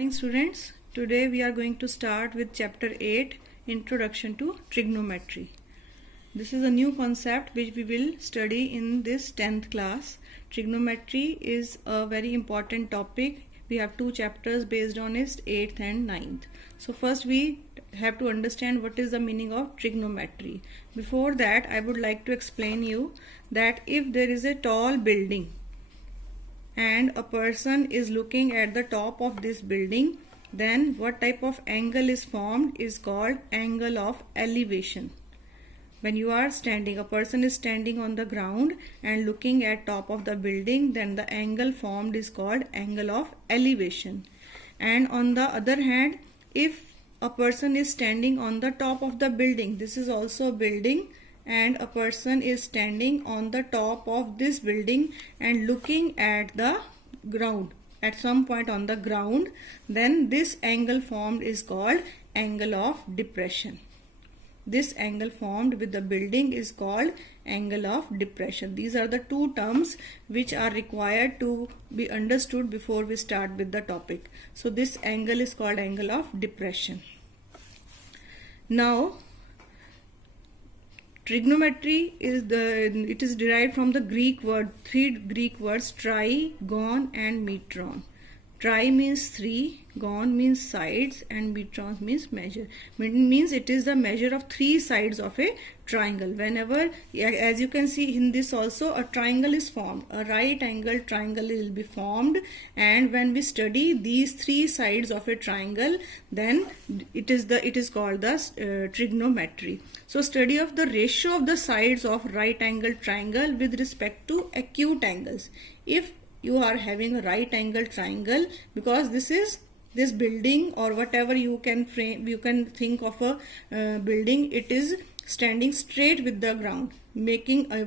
Morning students, today we are going to start with chapter 8, Introduction to Trigonometry. This is a new concept which we will study in this 10th class. Trigonometry is a very important topic. We have two chapters based on it, 8th and 9th. So first we have to understand what is the meaning of trigonometry. Before that, I would like to explain you that if there is a tall building and a person is looking at the top of this building, then what type of angle is formed is called angle of elevation. When you are standing, a person is standing on the ground and looking at top of the building, then the angle formed is called angle of elevation. And on the other hand, if a person is standing on the top of the building, this is also a building, and a person is standing on the top of this building and looking at the ground, at some point on the ground, then this angle formed is called angle of depression. This angle formed with the building is called angle of depression. These are the two terms which are required to be understood before we start with the topic. So this angle is called angle of depression. Now, trigonometry is derived from the three Greek words tri, gon and metron. Tri means three, gon means sides, and metron means measure. Means it is the measure of three sides of a triangle. Whenever, as you can see in this also, a triangle is formed. A right angle triangle will be formed, and when we study these three sides of a triangle, then it is called the trigonometry. So study of the ratio of the sides of right angle triangle with respect to acute angles. If you are having a right angle triangle, because this building or whatever you can think of a building, it is standing straight with the ground,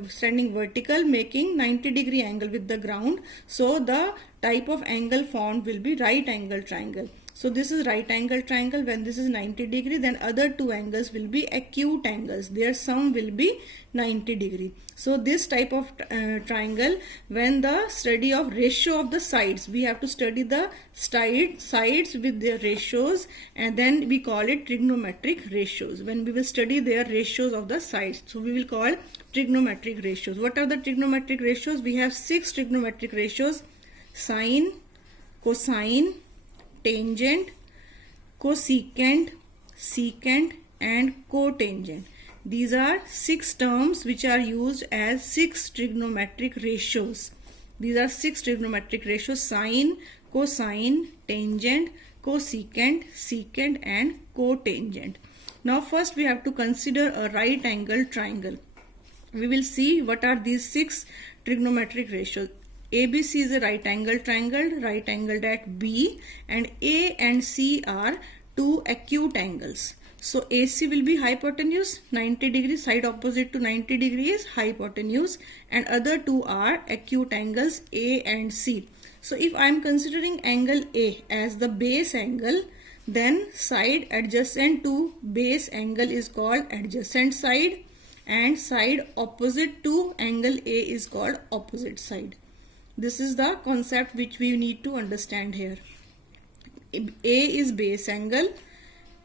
standing vertical, making 90-degree angle with the ground. So the type of angle formed will be right angle triangle. So this is right angle triangle. When this is 90-degree, then other two angles will be acute angles. Their sum will be 90-degree. So this type of triangle, when the study of ratio of the sides, we have to study the sides with their ratios, and then we call it trigonometric ratios. When we will study their ratios of the sides, so we will call trigonometric ratios. What are the trigonometric ratios? We have 6 trigonometric ratios: sine, cosine, tangent, cosecant, secant and cotangent. These are 6 terms which are used as 6 trigonometric ratios. These are 6 trigonometric ratios: sine, cosine, tangent, cosecant, secant and cotangent. Now first we have to consider a right angle triangle. We will see what are these 6 trigonometric ratios. ABC is a right angle triangle, right angled at B, and A and C are two acute angles. So AC will be hypotenuse, 90 degrees, side opposite to 90 degrees hypotenuse, and other two are acute angles A and C. So if I am considering angle A as the base angle, then side adjacent to base angle is called adjacent side, and side opposite to angle A is called opposite side. This is the concept which we need to understand here. A is base angle,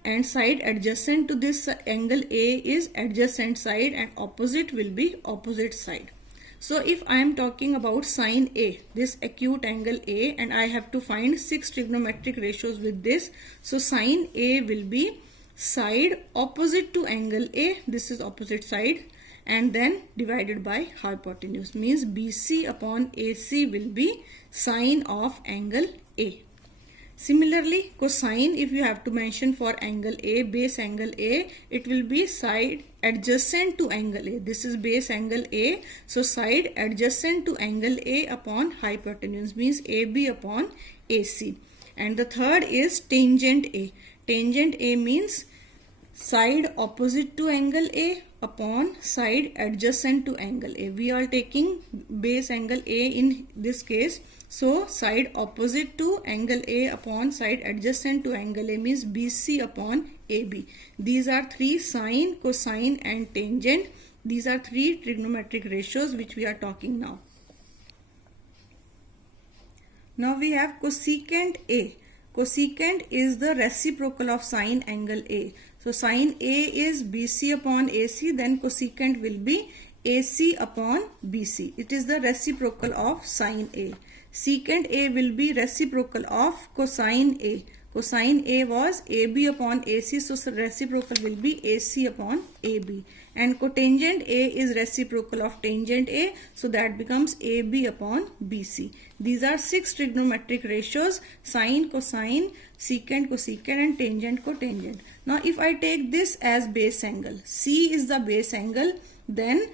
and side adjacent to this angle A is adjacent side, and opposite will be opposite side. So if I am talking about sine A, this acute angle A, and I have to find 6 trigonometric ratios with this. So sine A will be side opposite to angle A, this is opposite side, and then divided by hypotenuse, means BC upon AC will be sine of angle A. Similarly, cosine, if you have to mention for angle A, base angle A, it will be side adjacent to angle A. This is base angle A, so side adjacent to angle A upon hypotenuse, means AB upon AC. And the third is tangent A. Tangent A means side opposite to angle A upon side adjacent to angle A. We are taking base angle A in this case. So side opposite to angle A upon side adjacent to angle A means BC upon AB. These are 3: sine, cosine and tangent. These are 3 trigonometric ratios which we are talking now. Now we have cosecant A. Cosecant is the reciprocal of sine angle A. So sine A is BC upon AC, then cosecant will be AC upon BC. It is the reciprocal of sine A. Secant A will be reciprocal of cosine A. Cosine A was AB upon AC, so reciprocal will be AC upon AB. And cotangent A is reciprocal of tangent A, so that becomes AB upon BC. These are 6 trigonometric ratios: sine, cosine, secant, cosecant, and tangent, cotangent. Now if I take this as base angle, C is the base angle, then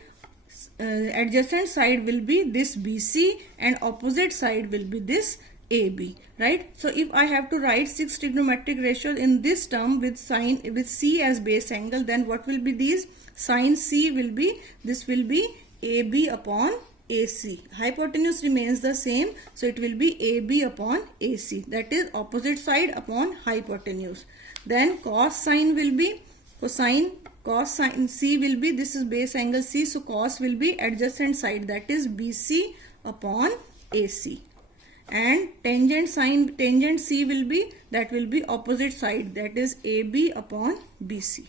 adjacent side will be this BC and opposite side will be this AB, right? So if I have to write 6 trigonometric ratios in this term with C as base angle, then what will be these? Sine C will be, this will be AB upon AC. Hypotenuse remains the same, so it will be AB upon AC, that is opposite side upon hypotenuse. Then cos sine will be cosine, cos sine C will be, this is base angle C, so cos will be adjacent side, that is BC upon AC. And tangent C will be, that will be opposite side, that is AB upon BC.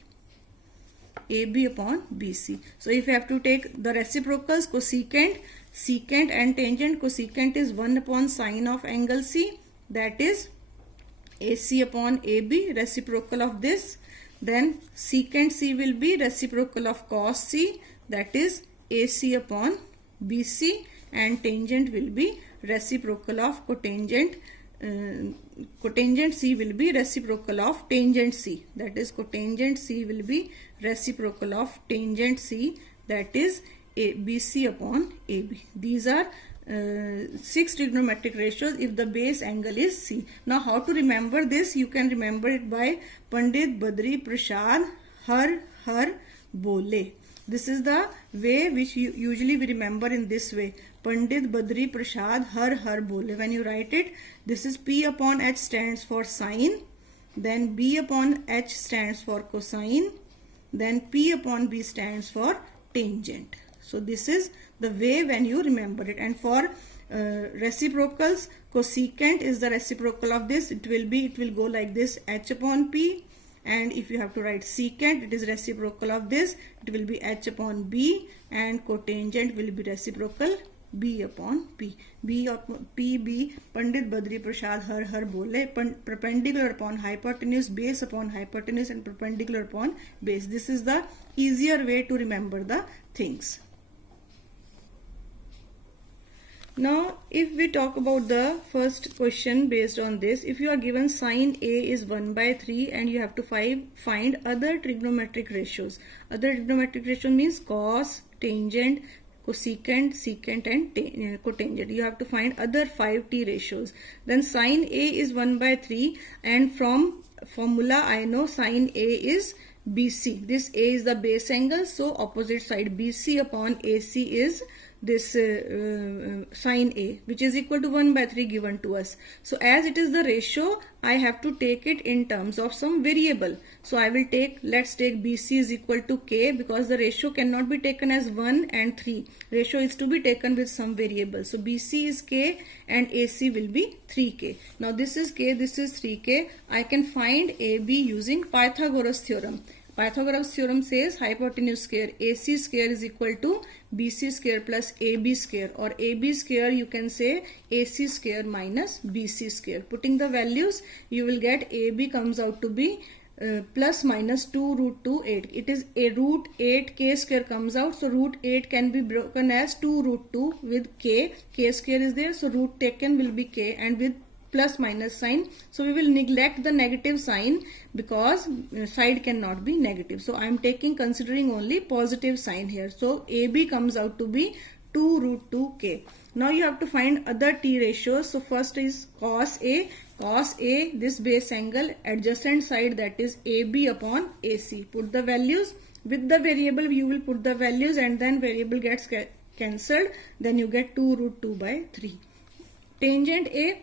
AB upon BC. So if you have to take the reciprocals, cosecant, secant and tangent, cosecant is 1 upon sine of angle C, that is AC upon AB, reciprocal of this. Then secant C will be reciprocal of cos C, that is AC upon BC, and tangent will be reciprocal of cotangent. Cotangent C will be reciprocal of tangent C, that is cotangent C will be reciprocal of tangent C, that is BC upon AB. These are 6 trigonometric ratios if the base angle is C. Now how to remember this? You can remember it by Pandit Badri Prasad Har Bole. This is the way which usually we remember in this way. Pandit Badri Prasad Har Bole. When you write it, this is P upon H stands for sine, then B upon H stands for cosine, then P upon B stands for tangent. So this is the way when you remember it. And for reciprocals, cosecant is the reciprocal of this. It will go like this, H upon P. And if you have to write secant, it is reciprocal of this. It will be H upon B, and cotangent will be reciprocal B upon P. B upon P. Pandit Badri Prasad Har Bole. Perpendicular upon hypotenuse, base upon hypotenuse, and perpendicular upon base. This is the easier way to remember the things. Now if we talk about the first question based on this, if you are given sine A is 1 by 3 and you have to find other trigonometric ratios. Other trigonometric ratio means cos, tangent, cosecant, secant and cotangent. You have to find other 5 T ratios. Then sine A is 1 by 3, and from formula I know sine A is BC. This A is the base angle, so opposite side BC upon AC is this sine A, which is equal to 1 by 3 given to us. So as it is the ratio, I have to take it in terms of some variable. So I will take, let's take BC is equal to K, because the ratio cannot be taken as 1 and 3. Ratio is to be taken with some variable. So BC is K and AC will be 3K. Now this is K, this is 3K. I can find AB using Pythagoras theorem. Pythagoras theorem says hypotenuse square AC square is equal to BC square plus AB square, or AB square you can say AC square minus BC square. Putting the values, you will get AB comes out to be plus minus 2 root 2 8. It is a root 8 K square comes out, so root 8 can be broken as 2 root 2 with K. K square is there, so root taken will be K, and with plus minus sign, so we will neglect the negative sign because side cannot be negative. So I am considering only positive sign here. So AB comes out to be 2 root 2K. Now you have to find other T ratios. So first is cos A. Cos A, this base angle, adjacent side, that is AB upon AC. Put the values. With the variable you will put the values, and then variable gets cancelled. Then you get 2 root 2 by 3. Tangent A,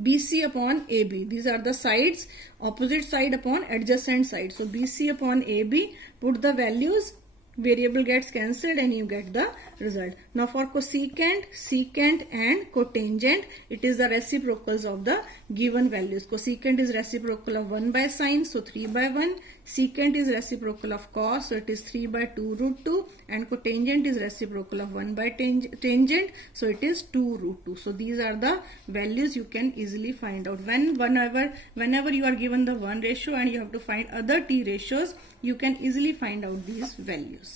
BC upon AB. These are the sides, opposite side upon adjacent side. So BC upon AB, put the values. variable gets cancelled and you get the result. Now for cosecant, secant and cotangent, it is the reciprocals of the given values. Cosecant is reciprocal of 1 by sine, so 3 by 1. Secant is reciprocal of cos, so it is 3 by 2 root 2. And cotangent is reciprocal of 1 by tangent, so it is 2 root 2. So these are the values you can easily find out. Whenever you are given the 1 ratio and you have to find other t ratios, you can easily find out these values.